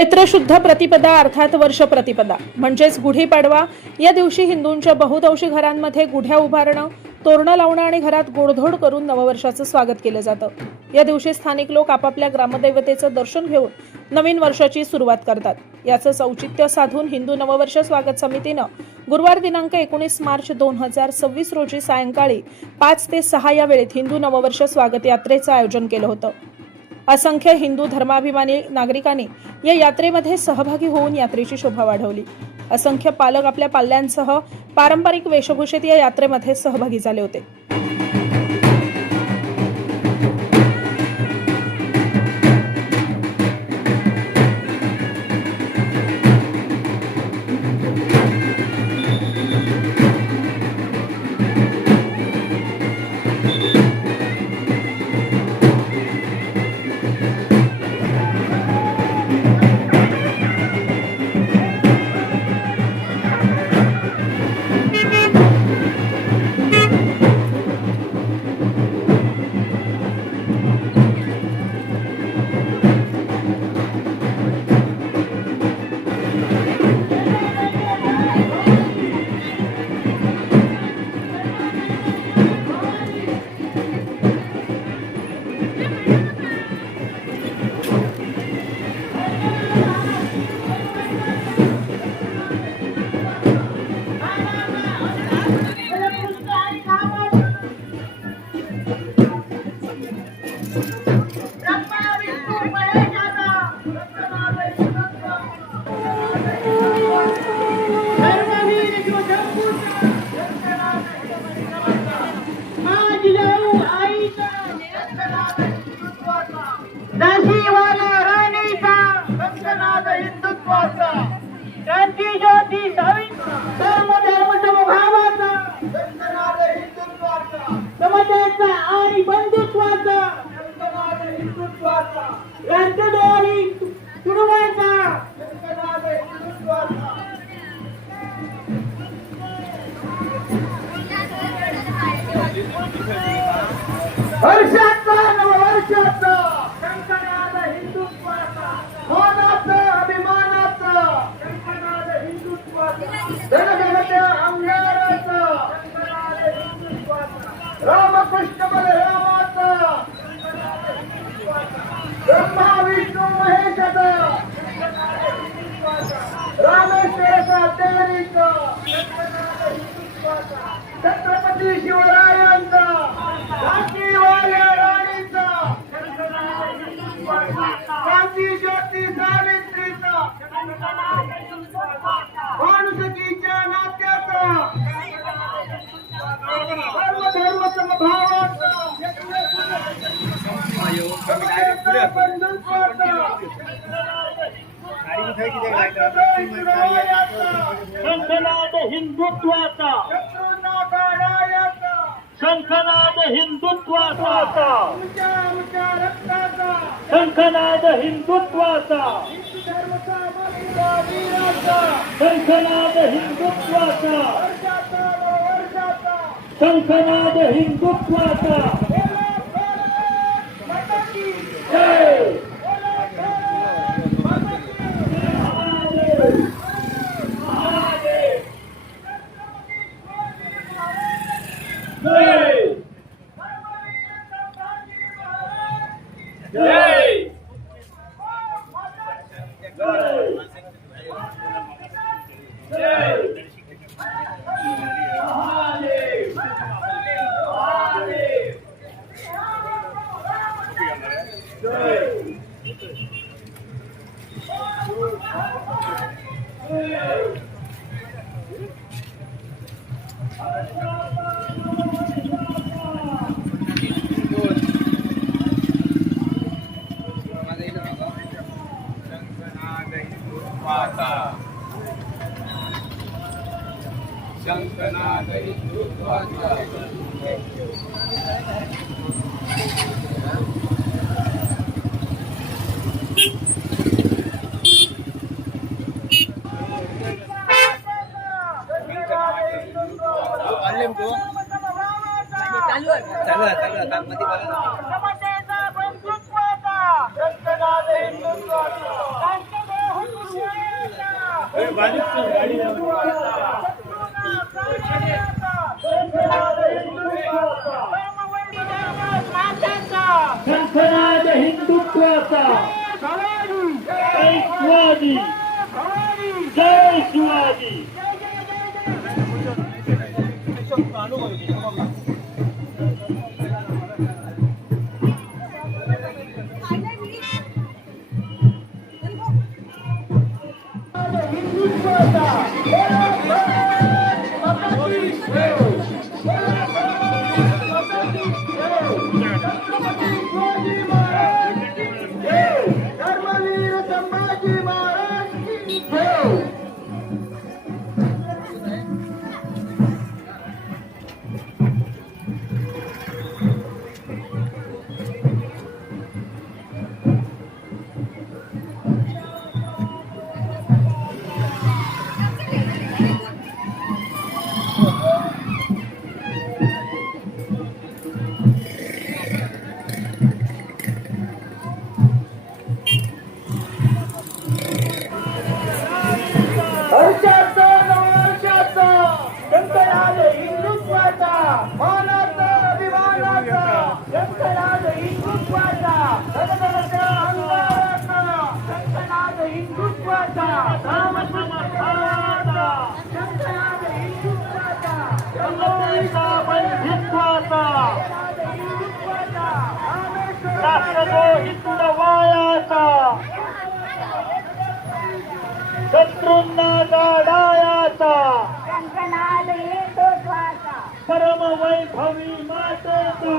चैत्र शुद्ध प्रतिपदा अर्थात वर्ष प्रतिपदा म्हणजेच गुढीपाडवा या दिवशी हिंदूंच्या बहुतांशी घरांमध्ये गुढ्या उभारणं, तोरणं लावणं आणि घरात गोडधोड करून नववर्षाचं स्वागत केलं जातं। या दिवशी स्थानिक लोक आपापल्या ग्रामदैवतेचं दर्शन घेऊन नवीन वर्षाची सुरुवात करतात। याचं औचित्य साधून हिंदू नववर्ष स्वागत समितीनं गुरुवार दिनांक 19 मार्च 2026 रोजी सायंकाळी 5 ते 6 या वेळेत हिंदू नववर्ष स्वागत यात्रेचं आयोजन केलं होतं। असंख्य हिंदू धर्माभिमानी नागरिकांनी या यात्रेमध्ये सहभागी होऊन यात्रेची शोभा वाढवली। असंख्य पालक आपल्या पाल्यांसह पारंपरिक वेशभूषेत या यात्रेमध्ये सहभागी झाले होते। क्रांती ज्योती धर्म समभावाचा समतेचा आणि बंधुत्वाचा क्रांतिद्वारी सुरुवाचा वर्षाचा नववर्षाचा शंकरनाद हिंदुत्वाचा मोनाचा अभिमानाचा शंकरनाद हिंदुत्वाचा जनगणत्या अंगाराचा शंकरनाद हिंदुत्वाचा रामकृष्ण बलरामाचा शंकरनाद हिंदुत्वाचा ब्रह्मा विष्णू महेशाचा शंकरनाद हिंदुत्वाचा रामेश्वराचा देवीचा शंकरनाद हिंदुत्वाचा छत्रपती शिवरायांचा राखीवाल्या राणीचा क्रांती ज्योती सावित्रीचा माणुसकीच्या नात्याचा धर्म समभावाचा शंखनाद हिंदुत्वाचा शंखनाद हिंदुत्वाचा शंखनाद हिंदुत्वाचा शंखनाद हिंदुत्वाचा शंखनाद हिंदुत्वाचा शंखनाद हिंदुत्वाचा चालू आहे काममध्ये बघा शंखनाद हिंदुत्वाचा जय शिवाजी जय शिवाजी शत्रूंना गाडायाचा परम वैभवी मातेचा